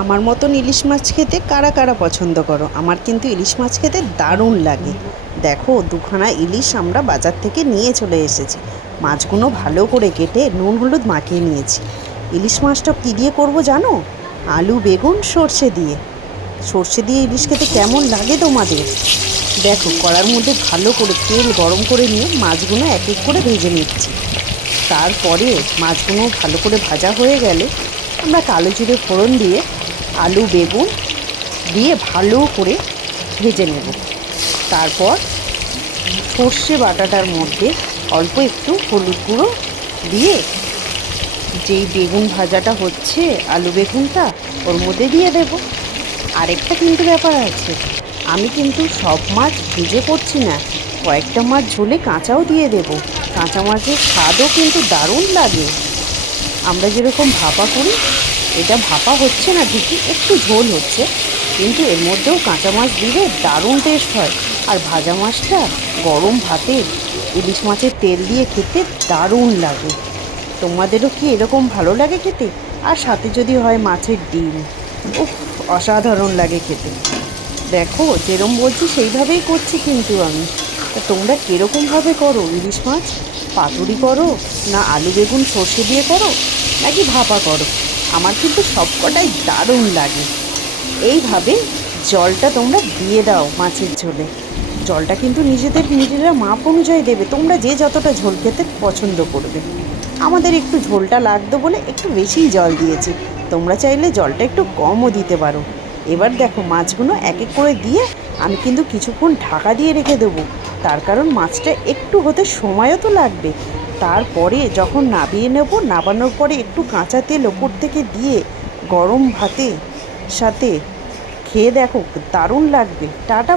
আমার মতন ইলিশ মাছ খেতে কারা কারা পছন্দ করো? আমার কিন্তু ইলিশ মাছ খেতে দারুণ লাগে। দেখো, দুখানা ইলিশ আমরা বাজার থেকে নিয়ে চলে এসেছি। মাছগুলো ভালো করে কেটে নুন হলুদ মাখিয়ে নিয়েছি। ইলিশ মাছটা কী দিয়ে করবো জানো? আলু বেগুন সর্ষে দিয়ে। সর্ষে দিয়ে ইলিশ খেতে কেমন লাগে তোমাদের? দেখো, কড়ার মধ্যে ভালো করে তেল গরম করে নিয়ে মাছগুলো এক এক করে ভেজে নিচ্ছি। তারপরে মাছগুলো ভালো করে ভাজা হয়ে গেলে আমরা কালো জিরে ফোড়ন দিয়ে আলু বেগুন দিয়ে ভালো করে ভেজে নেব। তারপর সর্ষে বাটাটার মধ্যে অল্প একটু হলুদ গুঁড়ো দিয়ে যেই বেগুন ভাজাটা হচ্ছে আলু বেগুনটা ওর মধ্যে দিয়ে দেব। আরেকটা কিন্তু ব্যাপার আছে, আমি কিন্তু সব মাছ ভেজে করছি না, কয়েকটা মাছ ঝোলে কাঁচাও দিয়ে দেব। কাঁচা মাছের স্বাদও কিন্তু দারুণ লাগে। আমরা যেরকম ভাপা করি, এটা ভাপা হচ্ছে না ঠিকই, একটু ঝোল হচ্ছে, কিন্তু এর মধ্যেও কাঁচা মাছ দিলে দারুণ টেস্ট হয়। আর ভাজা মাছটা গরম ভাতে ইলিশ মাছের তেল দিয়ে খেতে দারুণ লাগে। তোমাদেরও কি এরকম ভালো লাগে খেতে? আর সাথে যদি হয় মাছের ডিম, উফ, অসাধারণ লাগে খেতে। দেখো, যেরম বলছি সেইভাবেই করছি কিন্তু আমি। তা তোমরা কীরকমভাবে করো ইলিশ মাছ? পাতুরি করো, না আলু বেগুন সর্ষে দিয়ে করো, নাকি ভাপা করো? আমার কিন্তু সবকটাই দারুণ লাগে। এইভাবে জলটা তোমরা দিয়ে দাও মাছের ঝোলে। জলটা কিন্তু নিজেরা মাপ অনুযায়ী দেবে, তোমরা যে যতটা ঝোল খেতে পছন্দ করবে। আমাদের একটু ঝোলটা লাগতো বলে একটু বেশিই জল দিয়েছি, তোমরা চাইলে জলটা একটু কমও দিতে পারো। এবার দেখো, মাছগুলো এক এক করে দিয়ে আমি কিন্তু কিছুক্ষণ ঢাকা দিয়ে রেখে দেবো, তার কারণ মাছটা একটু হতে সময়ও তো লাগবে। তারপরে যখন নাবিয়ে নেব, নাবানোর পরে একটু কাঁচা তেল ওপর থেকে দিয়ে গরম ভাতে সাথে খেয়ে দেখো, দারুণ লাগবে। টাটা।